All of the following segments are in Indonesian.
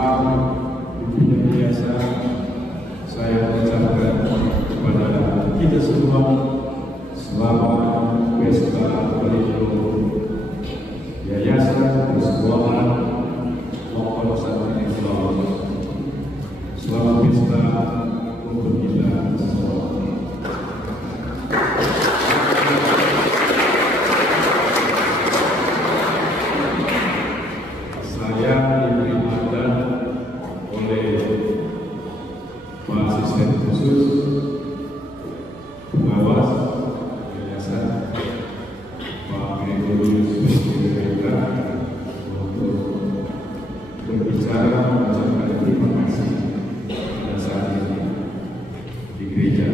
Tuhan, yang biasa saya ucapkan kepada kita semua selamat pesta Baliho Yayasan Persekutuan Lokal Pesantren Islam. Selamat pesta untuk kita semua. Saya diberi mandat oleh Pak Asisten Khusus Pengawas Yayasan Pak Gregorius Wisnu untuk berbicara mengucapkan terima kasih pada saat ini di gereja.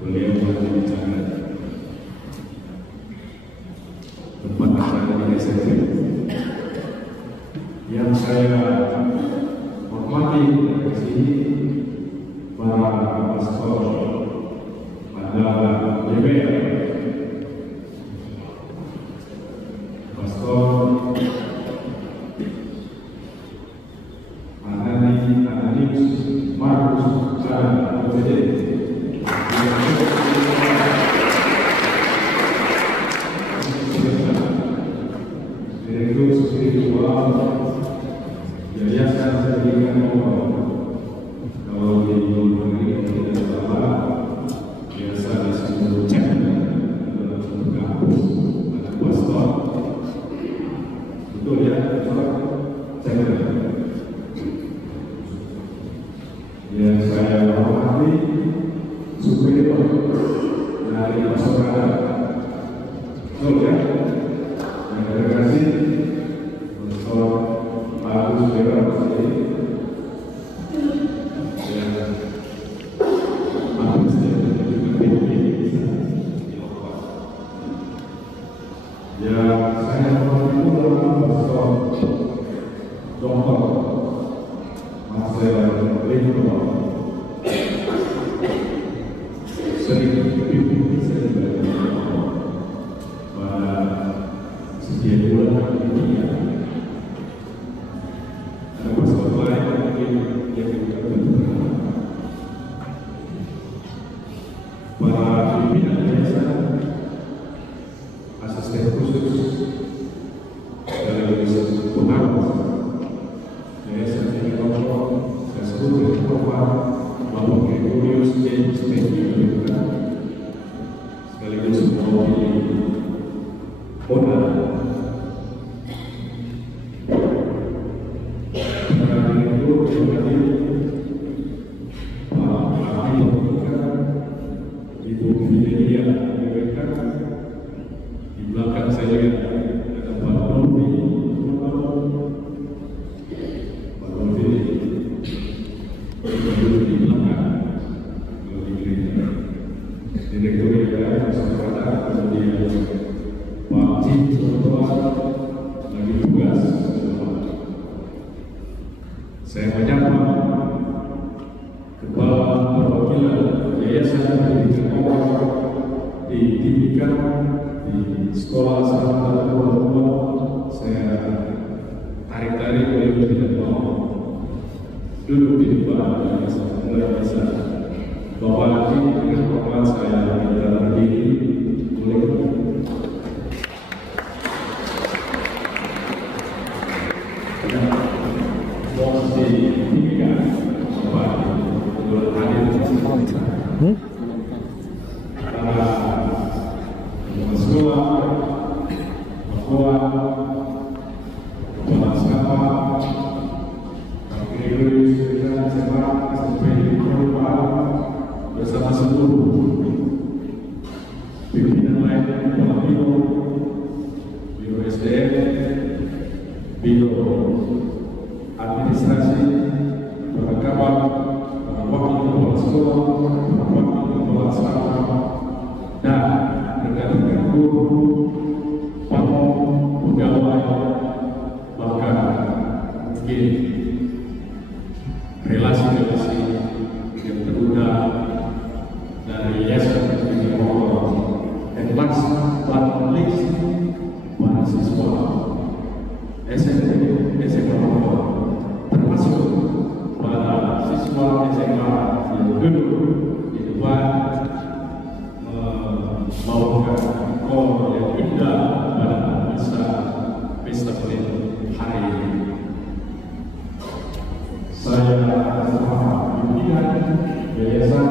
Beliau berbicara tempat acara di SMP. Yang saya hormati dari sini para pastor, ada DPR, Pastor Ananius Markus Cara OPD, Direktur Spiritual Yayasan Pendidikan Lokal. Kalau di negeri tidak salah, biasa disebut cek dalam bentuk kampus. Ada pastor, betul ya, cek. Yang saya hormati superior dari pastoral, betul ya. Yang terkasih Pastor Agus Dewa Pasti, ya saya hormati pula Pastor Dr. Marcel Lino, sering pimpin saya pada setiap bulan ini. Ada pastor lain mungkin yang juga berperan. Para pimpinan yayasan, asisten khusus dari pengawas Yayasan Pendidikan Lokal, saya sebut dengan Bapak Gregorius Wisnu sekaligus mewakili Oda. Ibu Fidelia di belakang saya ada Pak Novi, Pak Novi duduk di belakang kalau di gereja. Direktur Yayasan Persekutuan, kemudian Pak Cip lagi tugas. Saya menyapa Kepala Perwakilan Yayasan Pendidikan Lokal di Timika di Sekolah Sarjana Tua. Saya tarik-tarik beliau tidak mau duduk di depan Yayasan Yayasan. Bapak lagi dengan hormat saya minta berdiri, boleh? Bersama seluruh pimpinan lain, Kepala Biro SDM, Biro Administrasi, Perangkapan, Wakil Kepala Sekolah, Wakil Kepala Asrama, dan rekan-rekan guru, pegawai, bahkan mungkin relasi-relasi yang terundang dari Yayasan Pendidikan Lokal, dan last but not least, mahasiswa SMP Lokal saya bersama pimpinan yayasan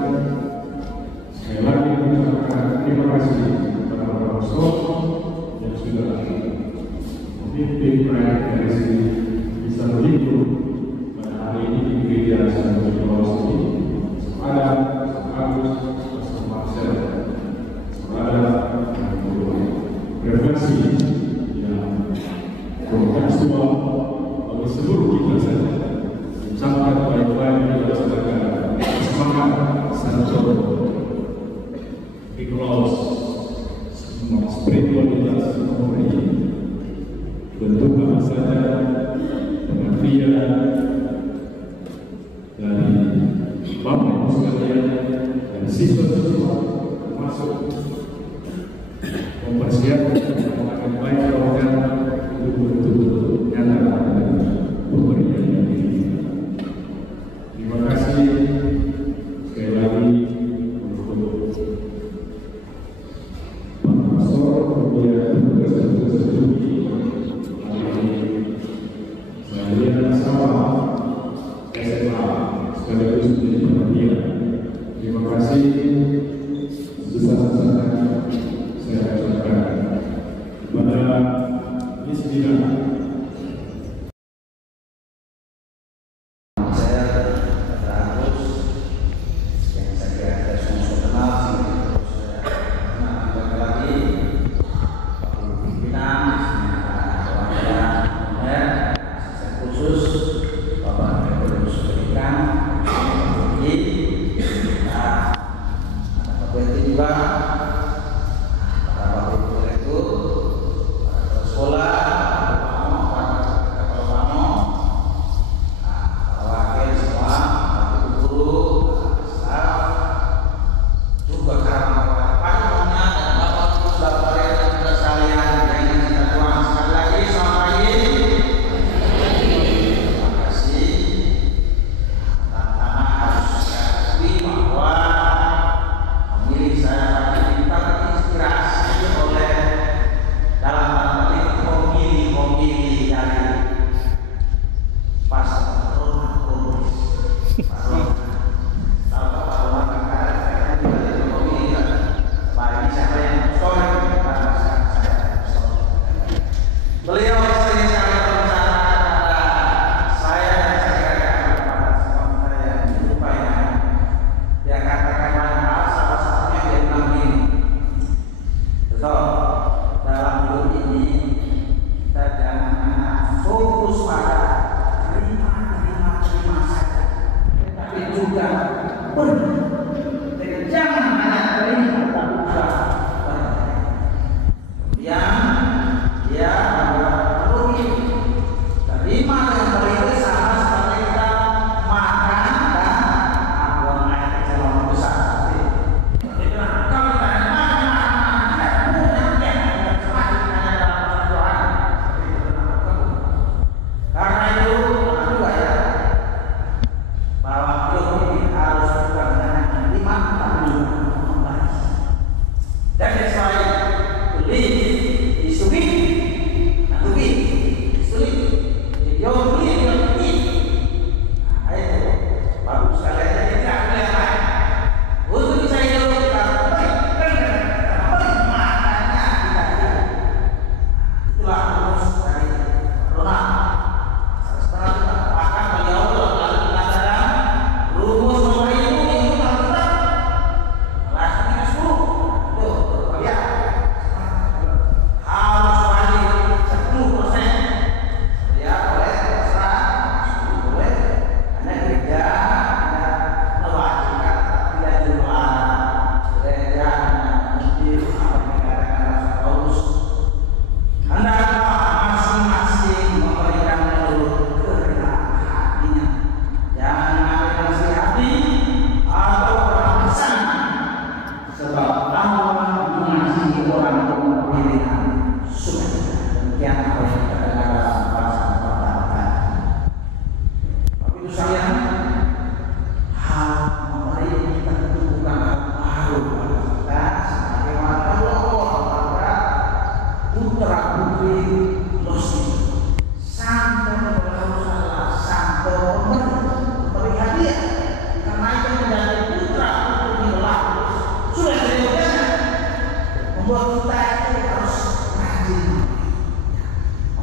sekali lagi mengucapkan terima kasih kepada para sponsor yang sudah memimpin proyek dari sini bisa begitu pada hari ini di gereja Santo Nikolaus ini. Ada Agus, Marcel, ada referensi yang kontekstual bagi seluruh kita saja. Ucapkan baik-baik dilaksanakan semangat Santo Nikolaus, semua spiritualitas ini bentuk bahasanya, pengertian dari Bapak Ibu sekalian dan siswa-siswa termasuk mempersiapkan akan baik program untuk betul-betul nyata dan pemberian ini. Terima kasih sekali lagi untuk Pak Pastor, kemudian tugas-tugas ini. Saya lihat sama SMA sekaligus menjadi perhatian. Terima kasih sebesar-besarnya saya ucapkan kepada Ismina. Para Bapak Ibu Direktur, para sekolah,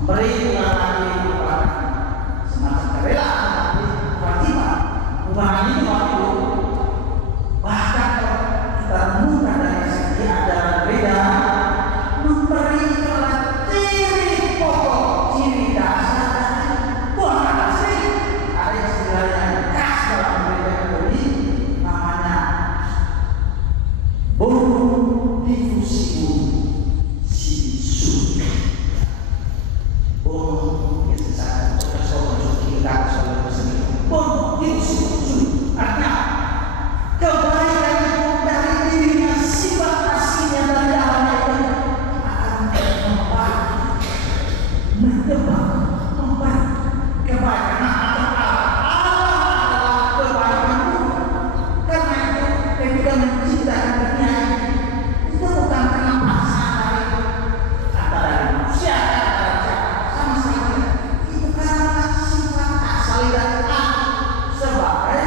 memberi lagi merupakan semacam kerelaan, tapi kewajiban. Bukan ini waktu bahkan kita mudah dari segi ajaran beda memberi ciri pokok, ciri dasar. Bukan asli ada istilah yang khas dalam gereja Katolik namanya bonum diffusium sisu. Bonum itu saya soal kita soal seni. Bonum diffusium artinya kebaikan itu dari dirinya, sifat aslinya dari alamnya itu akan menyebar kebaikan. Allah adalah kebaikan. Karena itu ketika menciptakan dunia itu bukan karena paksa dari manusia sama saja. Itu karena sifat asli dari Allah sebagai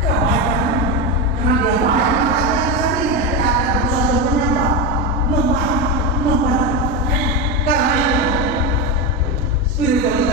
kebaikan. Karena dia baik, maka dia sendiri akan berusaha untuk membaik. Karena itu spiritualitas